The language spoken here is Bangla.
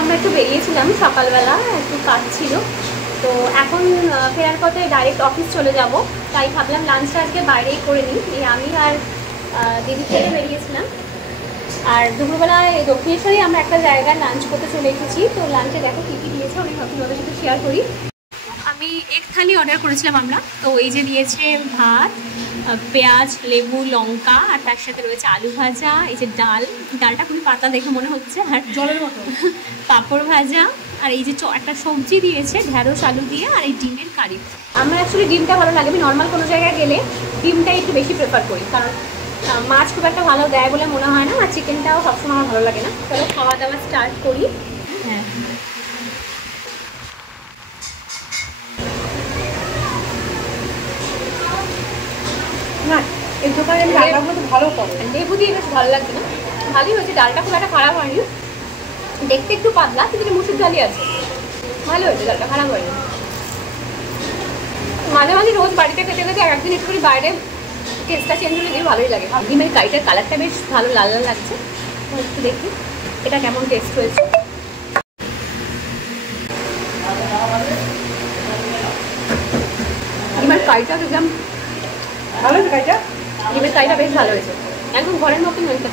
আমরা একটু বেরিয়েছিলাম সকালবেলা, একটু কাজ ছিল। তো এখন ফেরার পথে ডাইরেক্ট অফিস চলে যাব, তাই ভাবলাম লাঞ্চটা আজকে বাইরেই করে নিই। এই আমি আর দিদি থেকে বেরিয়েছিলাম। আর দুপুরবেলায় দক্ষিণেশ্বরেই আমরা একটা জায়গায় লাঞ্চ করতে চলে এসেছি। তো লাঞ্চে দেখো কী কী দিয়েছে, অনেক ভাবছি ওদের সাথে শেয়ার করি। আমি এক থালি অর্ডার করেছিলাম আমরা। তো এই যে দিয়েছে ভাত, পেঁয়াজ, লেবু, লঙ্কা, আর তার সাথে রয়েছে আলু ভাজা, এই যে ডালটা খুবই পাতলা দেখে মনে হচ্ছে, আর জলের মতো পাঁপড় ভাজা, আর এই যে একটা সবজি দিয়েছে ঢেঁড়স আলু দিয়ে, আর এই ডিমের কারি। আমার অ্যাকচুয়ালি ডিমটা ভালো লাগে, আমি নর্মাল কোনো জায়গায় গেলে ডিমটাই একটু বেশি প্রেফার করি, কারণ মাছ খুব একটা ভালো দেয় বলে মনে হয় না, আর চিকেনটাও সবসময় আমার ভালো লাগে না। চলো খাওয়া দাওয়া স্টার্ট করি। হ্যাঁ, না এই দোকানে ডালটা ভালো করে, লেবু দিয়ে বেশ ভালো লাগছে না, ভালোই হয়েছে। ডালটা খুব একটা খারাপ হয়নি, দেখতে একটু পাতলা, কিন্তু মুসুর ডালই আছে, ভালো হয়েছে, ডালটা খারাপ হয়নি। মাঝে মাঝে রোজ বাড়িতে খেতে খেতে একদিন একটু করে বাইরে টেস্টটা চেঞ্জ হলে দিয়ে ভালোই লাগে। ডিমের কারিটার কালারটা বেশ ভালো, লাল লাল লাগছে। একটু দেখি এটা কেমন টেস্ট হয়েছে। ডিমের কারিটা একদম ভালো হয়েছে, কারিটা ডিমের কারিটা বেশ ভালো হয়েছে, একদম ঘরের মতন হয়েছে।